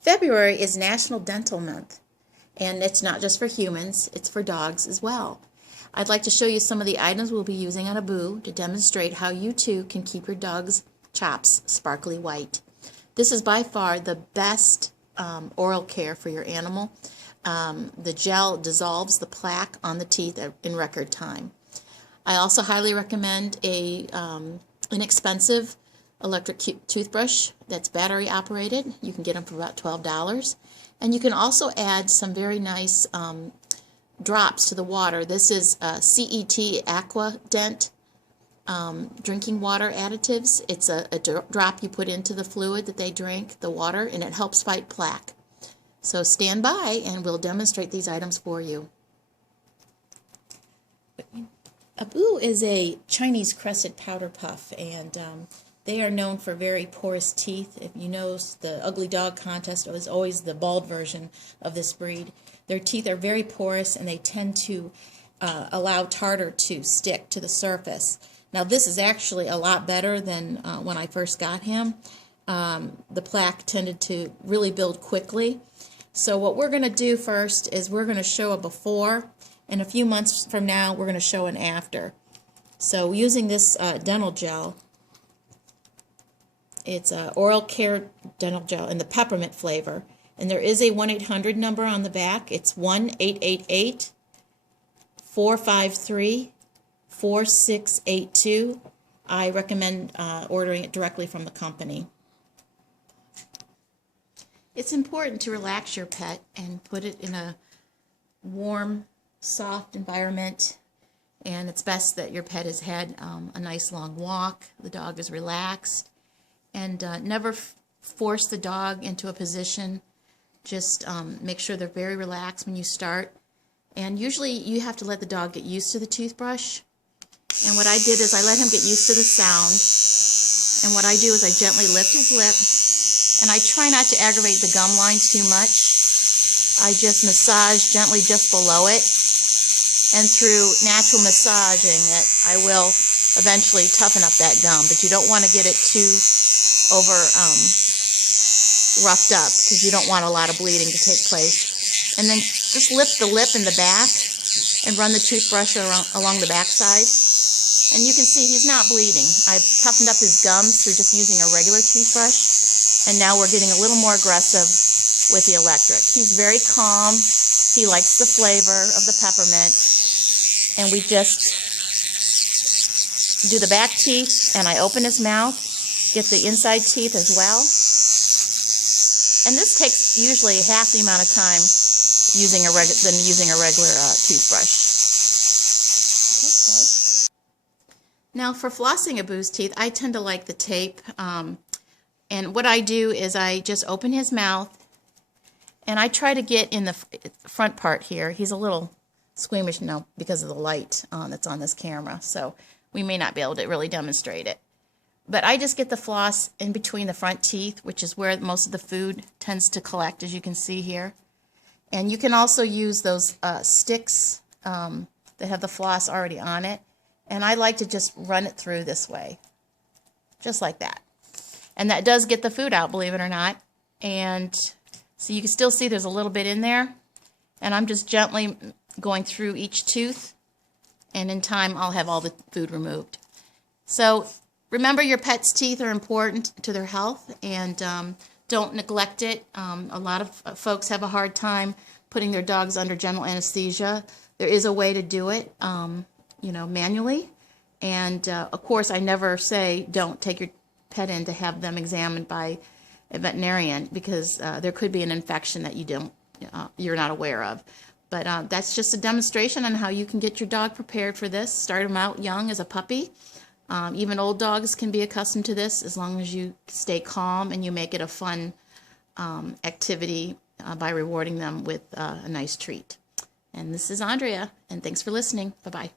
February is National Dental Month, and it's not just for humans, it's for dogs as well. I'd like to show you some of the items we'll be using on Abu to demonstrate how you too can keep your dog's chops sparkly white. This is by far the best oral care for your animal. The gel dissolves the plaque on the teeth in record time. I also highly recommend a inexpensive electric toothbrush that's battery operated. You can get them for about $12. And you can also add some very nice drops to the water. This is CET Aqua Dent drinking water additives. It's a drop you put into the fluid that they drink, the water, and it helps fight plaque. So stand by and we'll demonstrate these items for you. Abu is a Chinese crested powder puff, and they are known for very porous teeth. If you notice, the ugly dog contest is always the bald version of this breed. Their teeth are very porous, and they tend to allow tartar to stick to the surface. Now, this is actually a lot better than when I first got him. The plaque tended to really build quickly. So what we're going to do first is we're going to show a before, and a few months from now we're going to show an after. So using this dental gel, it's oral care dental gel in the peppermint flavor, and there is a 1-800 number on the back. It's 1-888-453-4682. I recommend ordering it directly from the company. It's important to relax your pet and put it in a warm, soft environment, and it's best that your pet has had a nice long walk, the dog is relaxed, and never force the dog into a position. Just make sure they're very relaxed when you start, and usually you have to let the dog get used to the toothbrush. And what I did is I let him get used to the sound, and what I do is I gently lift his lip, and I try not to aggravate the gum lines too much. I just massage gently just below it, and through natural massaging it, I will eventually toughen up that gum, but you don't want to get it too over roughed up because you don't want a lot of bleeding to take place. And then just lift the lip in the back and run the toothbrush along the back side. And you can see he's not bleeding. I've toughened up his gums through just using a regular toothbrush. And now we're getting a little more aggressive with the electric. He's very calm. He likes the flavor of the peppermint. And we just do the back teeth, and I open his mouth, get the inside teeth as well. And this takes usually half the amount of time using a regular toothbrush. Okay. Now for flossing Abu's teeth, I tend to like the tape. And what I do is I just open his mouth, and I try to get in the front part here. He's a little squeamish now because of the light that's on this camera, so we may not be able to really demonstrate it. But I just get the floss in between the front teeth, which is where most of the food tends to collect, as you can see here. And you can also use those sticks that have the floss already on it. And I like to just run it through this way, just like that. And that does get the food out, believe it or not. And so you can still see there's a little bit in there. And I'm just gently going through each tooth. And in time, I'll have all the food removed. So remember, your pet's teeth are important to their health. And don't neglect it. A lot of folks have a hard time putting their dogs under general anesthesia. There is a way to do it, manually. And of course, I never say don't take your pet in to have them examined by a veterinarian, because there could be an infection that you're not aware of. But that's just a demonstration on how you can get your dog prepared for this. Start them out young as a puppy. Even old dogs can be accustomed to this as long as you stay calm and you make it a fun activity by rewarding them with a nice treat. And this is Andrea, and thanks for listening. Bye-bye.